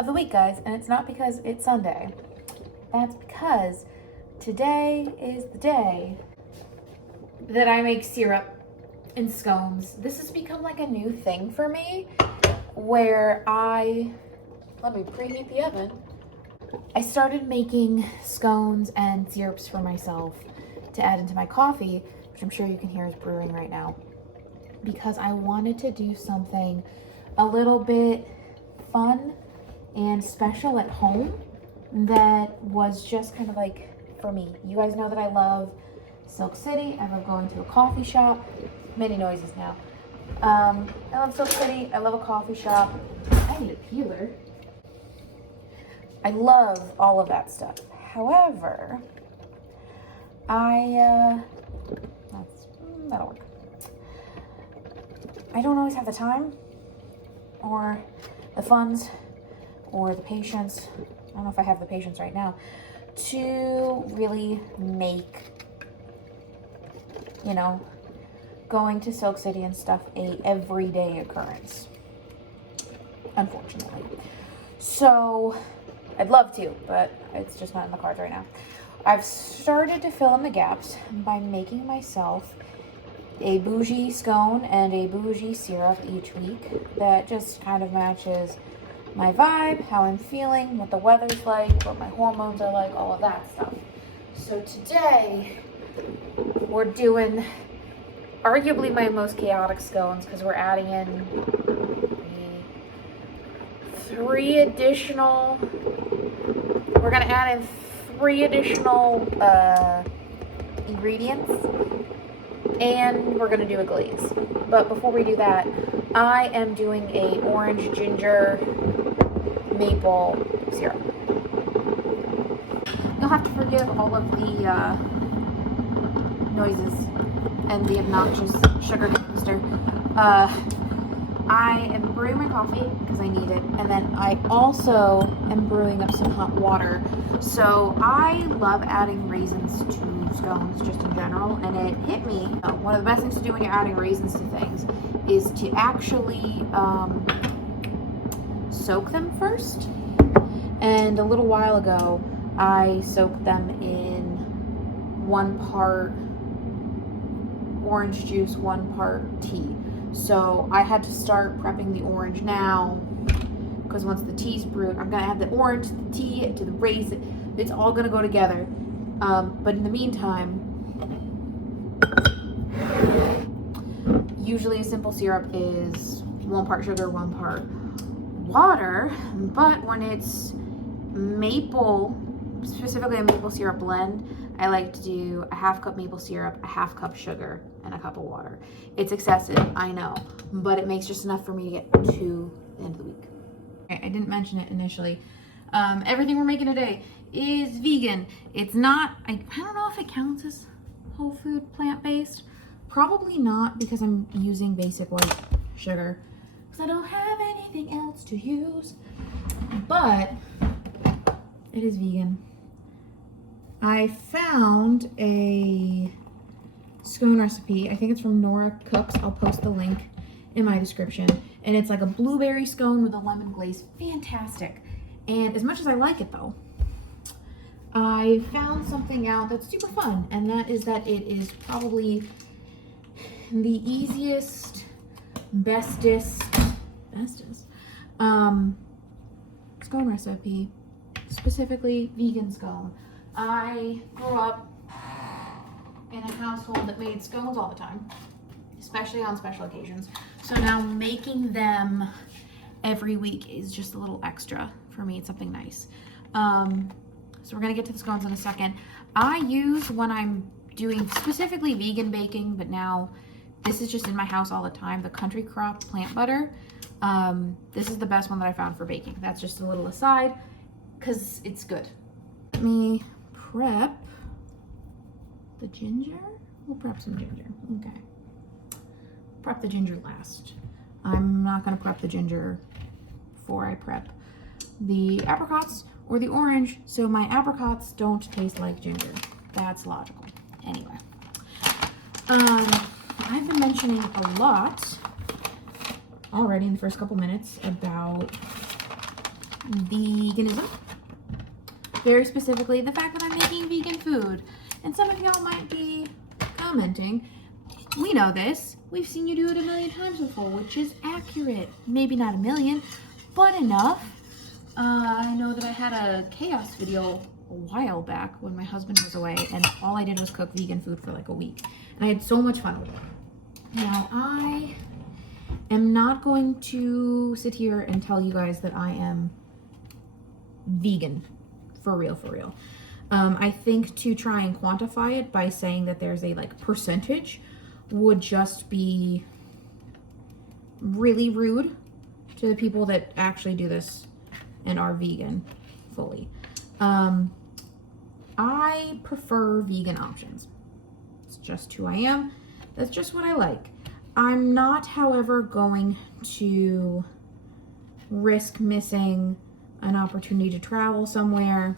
of the week, guys, and it's not because it's Sunday. That's because today is the day that I make syrup and scones. This has become like a new thing for me where let me preheat the oven. I started making scones and syrups for myself to add into my coffee, which I'm sure you can hear is brewing right now, because I wanted to do something a little bit fun and special at home that was just kind of like for me. You guys know that I love Silk City. I love going to a coffee shop. Many noises now. I love Silk City. I love a coffee shop. I need a peeler. I love all of that stuff. However, that'll work. I don't always have the time or the funds or the patience. I don't know if I have the patience right now to really make, going to Silk City and stuff a everyday occurrence, unfortunately. So I'd love to, but it's just not in the cards right now. I've started to fill in the gaps by making myself a bougie scone and a bougie syrup each week that just kind of matches my vibe, how I'm feeling, what the weather's like, what my hormones are like, all of that stuff. So today we're doing arguably my most chaotic scones because we're adding in we're gonna add in 3 additional ingredients, and we're gonna do a glaze. But before we do that, I am doing a orange ginger maple syrup. You'll have to forgive all of the noises and the obnoxious sugar canister. I am brewing my coffee because I need it, and then I also am brewing up some hot water. So I love adding raisins to scones just in general, and it hit me. One of the best things to do when you're adding raisins to things is to actually soak them first. And a little while ago, I soaked them in 1 part orange juice, 1 part tea. So I had to start prepping the orange now, because once the tea's brewed, I'm gonna add the orange, the tea, to the raisin. It's all gonna go together. But in the meantime, usually a simple syrup is 1 part sugar, 1 part water. But when it's maple, specifically a maple syrup blend, I like to do a 1/2 cup maple syrup, a 1/2 cup sugar, and a cup of water. It's excessive, I know, but it makes just enough for me to get to the end of the week. Okay, I didn't mention it initially. Everything we're making today is vegan. It's not, I don't know if it counts as whole food, plant-based. Probably not, because I'm using basic white sugar, because I don't have anything else to use. But it is vegan. I found a scone recipe. I think it's from Nora Cooks. I'll post the link in my description. And it's like a blueberry scone with a lemon glaze. Fantastic. And as much as I like it though, I found something out that's super fun. And that is that it is probably the easiest, bestest scone recipe, specifically vegan scone. I grew up in a household that made scones all the time, especially on special occasions. So now making them every week is just a little extra for me. It's something nice. So we're gonna get to the scones in a second. I use, when I'm doing specifically vegan baking, but now this is just in my house all the time, the Country Crock plant butter. This is the best one that I found for baking. That's just a little aside, because it's good. Let me prep the ginger. We'll prep some ginger. Okay. Prep the ginger last. I'm not going to prep the ginger before I prep the apricots or the orange, so my apricots don't taste like ginger. That's logical. Anyway. I've been mentioning a lot already in the first couple minutes about veganism. Very specifically, the fact that I'm making vegan food. And some of y'all might be commenting, we know this. We've seen you do it a million times before, which is accurate. Maybe not a million, but enough. I know that I had a chaos video a while back when my husband was away, and all I did was cook vegan food for like a week. And I had so much fun with it. Now, I am not going to sit here and tell you guys that I am vegan. For real, for real. I think to try and quantify it by saying that there's a like percentage would just be really rude to the people that actually do this and are vegan fully. I prefer vegan options. It's just who I am. That's just what I like. I'm not, however, going to risk missing an opportunity to travel somewhere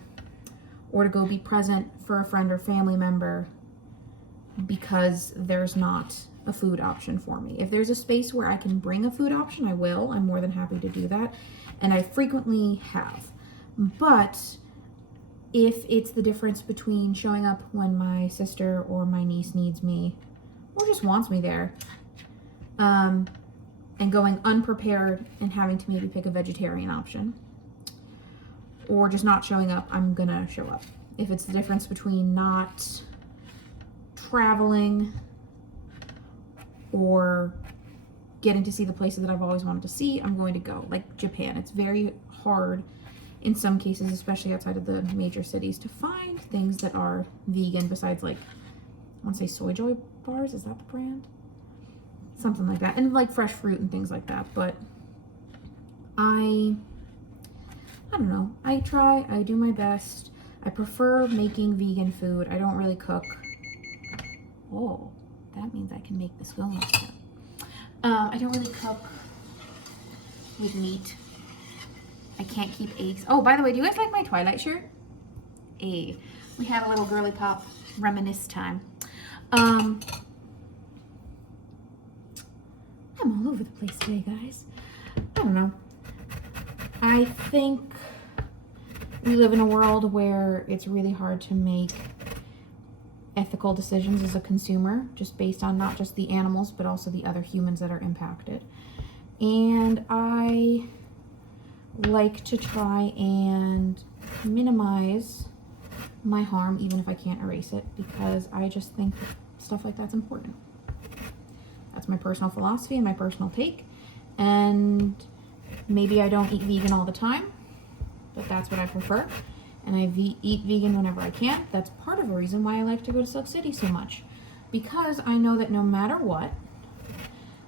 or to go be present for a friend or family member because there's not a food option for me. If there's a space where I can bring a food option, I will. I'm more than happy to do that, and I frequently have. But if it's the difference between showing up when my sister or my niece needs me or just wants me there, and going unprepared and having to maybe pick a vegetarian option, or just not showing up, I'm gonna show up. If it's the difference between not traveling or getting to see the places that I've always wanted to see, I'm going to go. Like Japan, it's very hard in some cases, especially outside of the major cities, to find things that are vegan besides, like, I want to say Soy Joy bars, is that the brand? Something like that. And like fresh fruit and things like that. But I don't know. I try, I do my best. I prefer making vegan food. I don't really cook. Oh, that means I can make the scones too. I don't really cook with meat. I can't keep eggs. Oh, by the way, do you guys like my Twilight shirt? We had a little girly pop reminisce time. I'm all over the place today, guys. I don't know. I think we live in a world where it's really hard to make ethical decisions as a consumer, just based on not just the animals, but also the other humans that are impacted. And I like to try and minimize my harm, even if I can't erase it, because I just think that stuff like that's important. That's my personal philosophy and my personal take. And maybe I don't eat vegan all the time, but that's what I prefer. And I eat vegan whenever I can. That's part of the reason why I like to go to Silk City so much. Because I know that no matter what,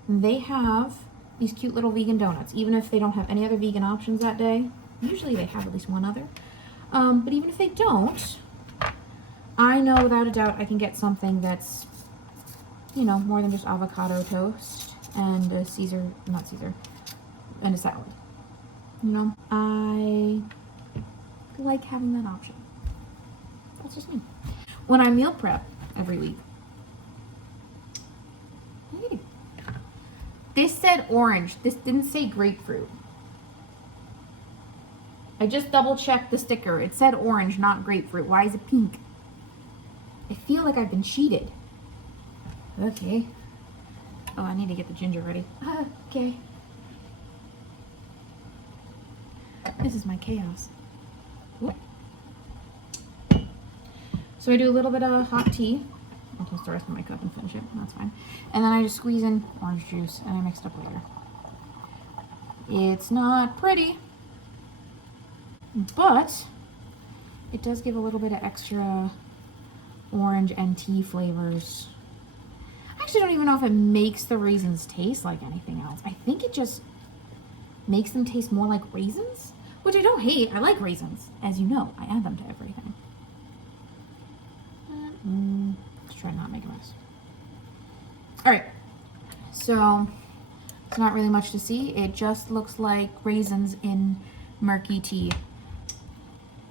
they have these cute little vegan donuts. Even if they don't have any other vegan options that day. Usually they have at least one other. But even if they don't, I know without a doubt I can get something that's, you know, more than just avocado toast and a and a salad. You know, I like having that option. That's just me. When I meal prep every week, hey, this said orange. This didn't say grapefruit. I just double checked the sticker. It said orange, not grapefruit. Why is it pink? I feel like I've been cheated. Okay. Oh, I need to get the ginger ready. Okay. This is my chaos. Whoop. So I do a little bit of hot tea. I'll toast the rest of my cup and finish it. That's fine. And then I just squeeze in orange juice and I mix it up later. It's not pretty, but it does give a little bit of extra orange and tea flavors. I actually don't even know if it makes the raisins taste like anything else. I think it just makes them taste more like raisins, which I don't hate. I like raisins. As you know, I add them to everything. Let's try not to make a mess. All right, so it's not really much to see. It just looks like raisins in murky tea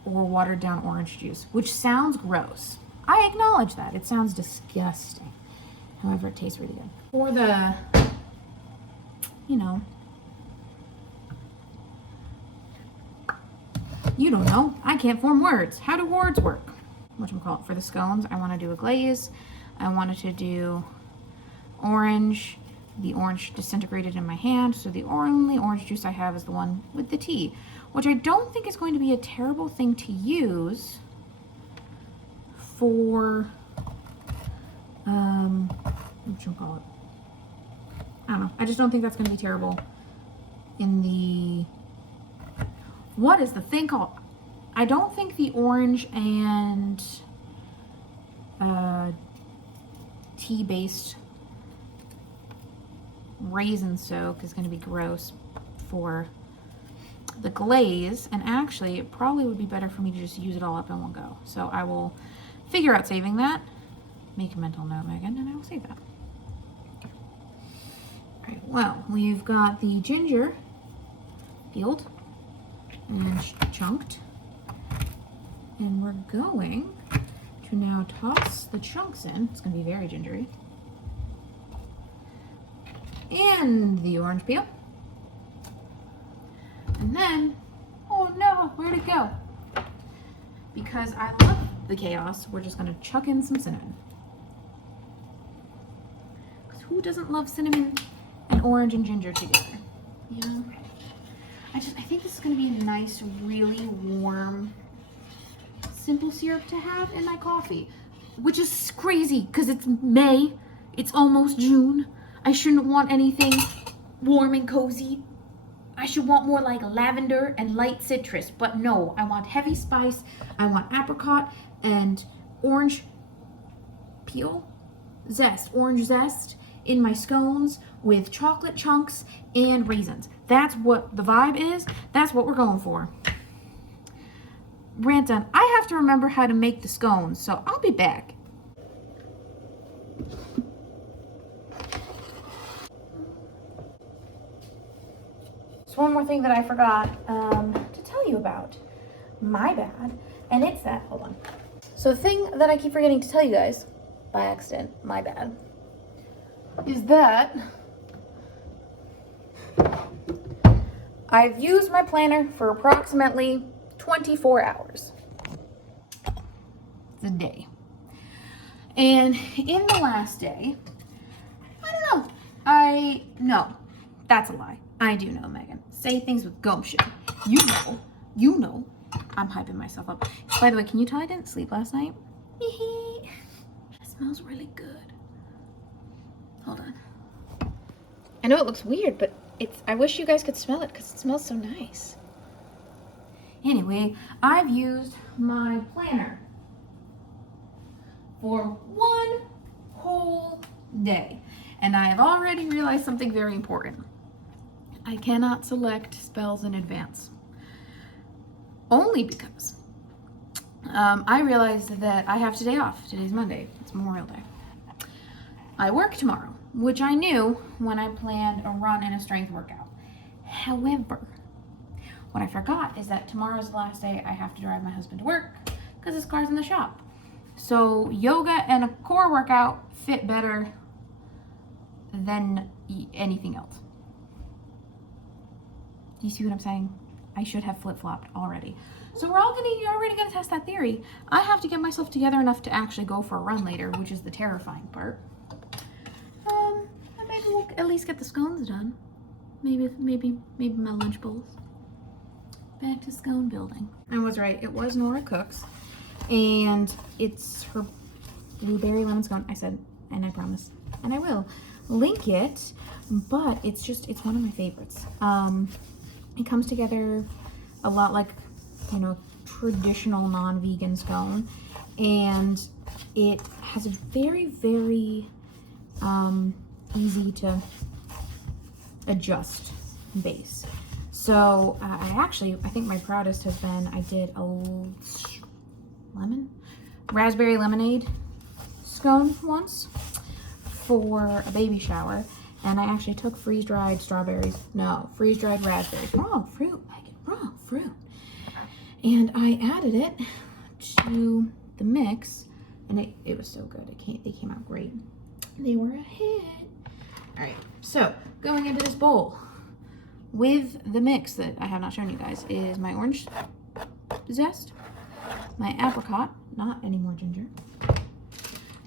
or watered down orange juice, which sounds gross. I acknowledge that. It sounds disgusting. However, it tastes really good. For the, you know, You don't know. I can't form words. How do words work? Whatchamacallit, for the scones, I want to do a glaze. I wanted to do orange. The orange disintegrated in my hand, so the only orange juice I have is the one with the tea, which I don't think is going to be a terrible thing to use for, whatchamacallit, I don't know. I just don't think that's going to be terrible in the, what is the thing called? I don't think the orange and tea-based raisin soak is going to be gross for the glaze, and actually it probably would be better for me to just use it all up in one go. So I will figure out saving that. Make a mental note, Megan, and I will save that. All right, well, we've got the ginger peeled and chunked, and we're going to now toss the chunks in. It's going to be very gingery. And the orange peel. And then, oh no, where'd it go? Because I love the chaos, we're just gonna chuck in some cinnamon. Because who doesn't love cinnamon and orange and ginger together? You know? I think this is gonna be a nice, really warm, simple syrup to have in my coffee. Which is crazy, because it's May, it's almost June. I shouldn't want anything warm and cozy. I should want more like lavender and light citrus, but no, I want heavy spice. I want apricot and orange peel zest, orange zest in my scones with chocolate chunks and raisins. That's what the vibe is. That's what we're going for. Rant done. I have to remember how to make the scones, so I'll be back. So one more thing that I forgot to tell you about. My bad. And it's that, hold on. So the thing that I keep forgetting to tell you guys, by accident, my bad, is that I've used my planner for approximately 24 hours. It's a day. And in the last day, I don't know. No, that's a lie. I do know, Megan. Say things with gumption. You know. I'm hyping myself up. By the way, can you tell I didn't sleep last night? It smells really good. Hold on. I know it looks weird, but I wish you guys could smell it because it smells so nice. Anyway, I've used my planner for one whole day. And I have already realized something very important. I cannot select spells in advance. Only because I realized that I have today off. Today's Monday. It's Memorial Day. I work tomorrow, which I knew when I planned a run and a strength workout. However, what I forgot is that tomorrow's the last day I have to drive my husband to work because his car's in the shop. So yoga and a core workout fit better than anything else. Do you see what I'm saying? I should have flip-flopped already. So you're already gonna test that theory. I have to get myself together enough to actually go for a run later, which is the terrifying part. And maybe we'll at least get the scones done. Maybe my lunch bowls. Back to scone building. I was right, it was Nora Cook's. And it's her blueberry lemon scone. I said, and I promise, and I will link it, but it's one of my favorites. It comes together a lot like, traditional non-vegan scone, and it has a very, very easy to adjust base. So I think my proudest has been, I did a raspberry lemonade scone once for a baby shower, and I actually took freeze-dried raspberries. Wrong fruit, Megan, wrong fruit. And I added it to the mix, and it was so good. They came out great. They were a hit. All right, so going into this bowl with the mix that I have not shown you guys is my orange zest, my apricot, not any more ginger,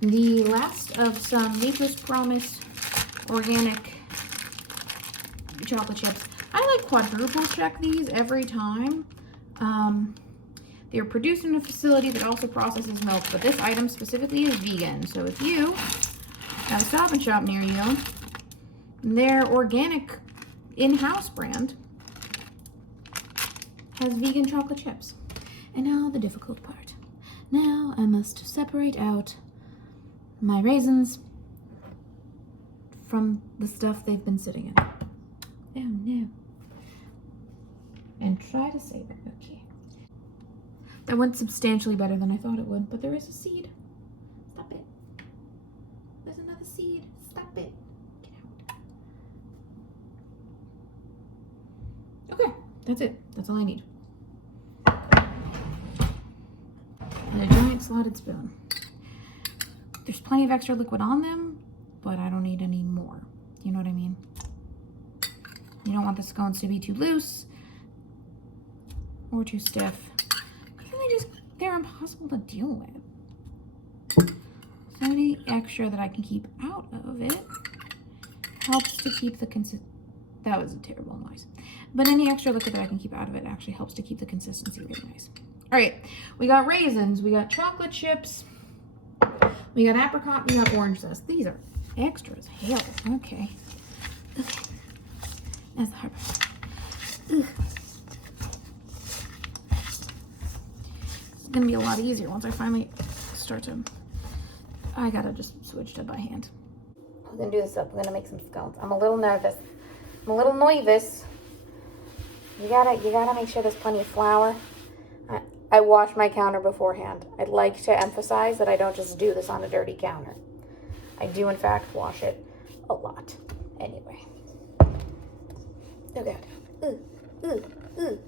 the last of some Nature's Promise organic chocolate chips. I like quadruple check these every time. They're produced in a facility that also processes milk, but this item specifically is vegan. So if you have a Stop and Shop near you, their organic in-house brand has vegan chocolate chips. And now the difficult part. Now I must separate out my raisins from the stuff they've been sitting in. Oh no. And try to save it. Okay. That went substantially better than I thought it would, but there is a seed. Stop it. There's another seed. Stop it. Get out. Okay, that's it. That's all I need. And a giant slotted spoon. There's plenty of extra liquid on them, but I don't need any more. You know what I mean? You don't want the scones to be too loose or too stiff. They're impossible to deal with. So any extra that I can keep out of it helps to keep the that was a terrible noise. But any extra liquid that I can keep out of it actually helps to keep the consistency really nice. All right, we got raisins, we got chocolate chips, we got apricot, we got orange zest. These are extra as hell. Okay. Ugh. That's the hard part. Ugh. It's gonna be a lot easier once I finally start to. I gotta just switch to by hand. I'm gonna do this up. I'm gonna make some scones. I'm a little nervous. I'm a little nervous. You gotta make sure there's plenty of flour. I wash my counter beforehand. I'd like to emphasize that I don't just do this on a dirty counter. I do in fact wash it a lot. Anyway. Oh god. Ooh, ooh, ooh.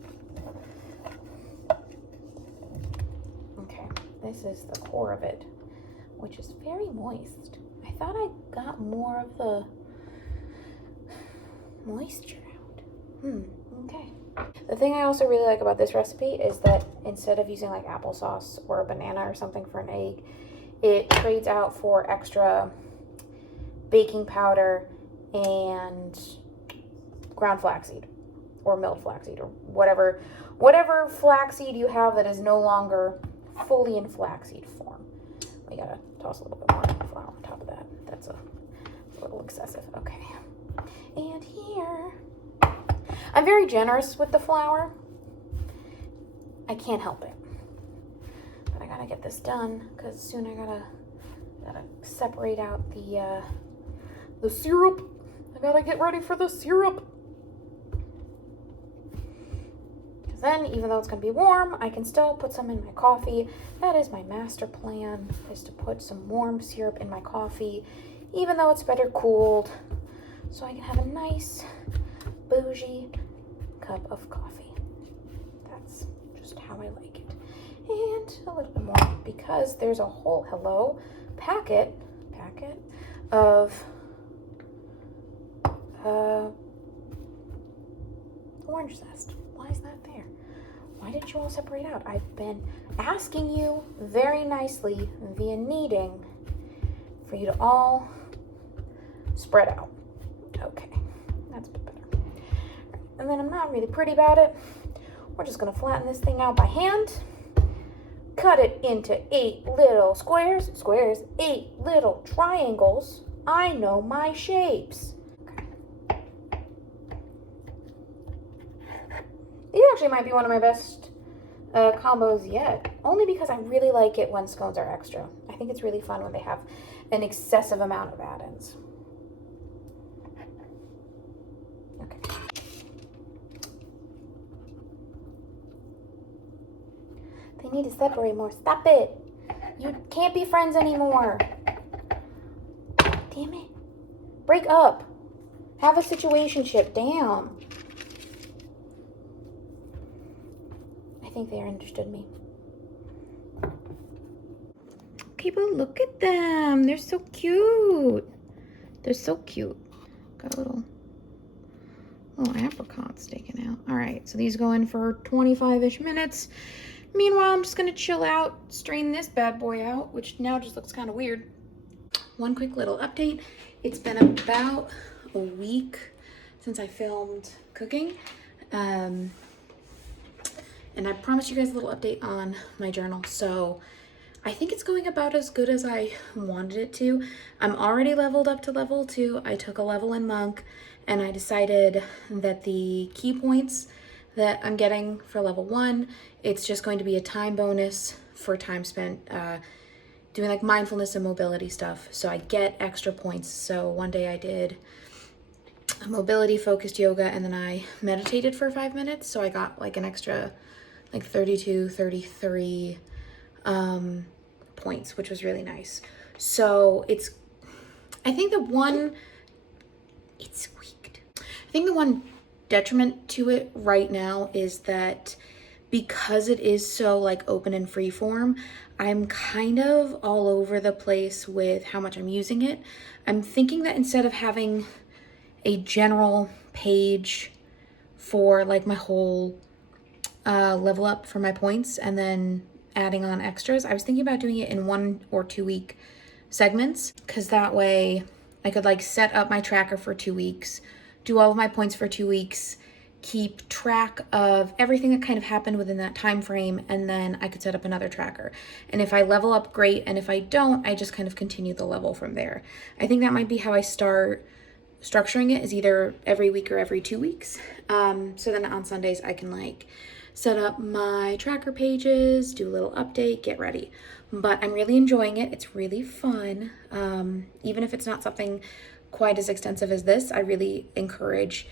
Okay, this is the core of it, which is very moist. I thought I got more of the moisture out. Okay. The thing I also really like about this recipe is that instead of using like applesauce or a banana or something for an egg, it trades out for extra baking powder and ground flaxseed or milled flaxseed or whatever flaxseed you have that is no longer fully in flaxseed form. We gotta toss a little bit more flour on top of that. That's a little excessive. Okay. And here, I'm very generous with the flour. I can't help it. But I gotta get this done because soon I gotta separate out the syrup. I gotta get ready for the syrup. Because then, even though it's gonna be warm, I can still put some in my coffee. That is my master plan, is to put some warm syrup in my coffee, even though it's better cooled, so I can have a nice, bougie cup of coffee. That's just how I like it. And a little bit more, because there's a whole, packet of orange zest. Why is that there? Why didn't you all separate out? I've been asking you very nicely via kneading for you to all spread out. Okay, that's a bit better. Right. And then I'm not really pretty about it. We're just gonna flatten this thing out by hand. Cut it into 8 little squares, 8 little triangles. I know my shapes. Okay. These actually might be one of my best combos yet, only because I really like it when scones are extra. I think it's really fun when they have an excessive amount of add-ins. Okay. They need to separate more. Stop it. You can't be friends anymore. Damn it. Break up. Have a situationship. Damn. I think they understood me. Okay, but look at them. They're so cute. They're so cute. Got a little apricot sticking out. All right, so these go in for 25-ish minutes. Meanwhile, I'm just gonna chill out, strain this bad boy out, which now just looks kind of weird. One quick little update. It's been about a week since I filmed cooking. And I promised you guys a little update on my journal. So I think it's going about as good as I wanted it to. I'm already leveled up to level 2. I took a level in Monk, and I decided that the key points that I'm getting for level 1, it's just going to be a time bonus for time spent doing like mindfulness and mobility stuff. So I get extra points. So one day I did a mobility focused yoga, and then I meditated for 5 minutes. So I got like an extra like 32, 33 points, which was really nice. So I think the one detriment to it right now is that because it is so like open and free form, I'm kind of all over the place with how much I'm using it. I'm thinking that instead of having a general page for like my whole level up for my points and then adding on extras, I was thinking about doing it in 1 or 2 week segments, because that way I could like set up my tracker for 2 weeks, do all of my points for 2 weeks, keep track of everything that kind of happened within that time frame, and then I could set up another tracker. And if I level up, great, and if I don't, I just kind of continue the level from there. I think that might be how I start structuring it, is either every week or every 2 weeks. So then on Sundays I can like set up my tracker pages, do a little update, get ready. But I'm really enjoying it. It's really fun. Even if it's not something quite as extensive as this, I really encourage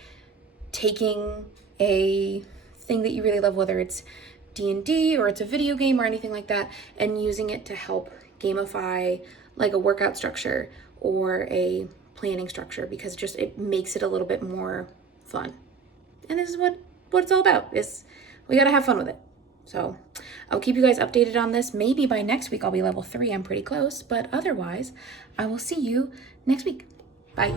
taking a thing that you really love, whether it's D&D or it's a video game or anything like that, and using it to help gamify like a workout structure or a planning structure, because just it makes it a little bit more fun. And this is what it's all about, is we gotta have fun with it. So I'll keep you guys updated on this. Maybe by next week I'll be level 3. I'm pretty close, but otherwise I will see you next week. Bye.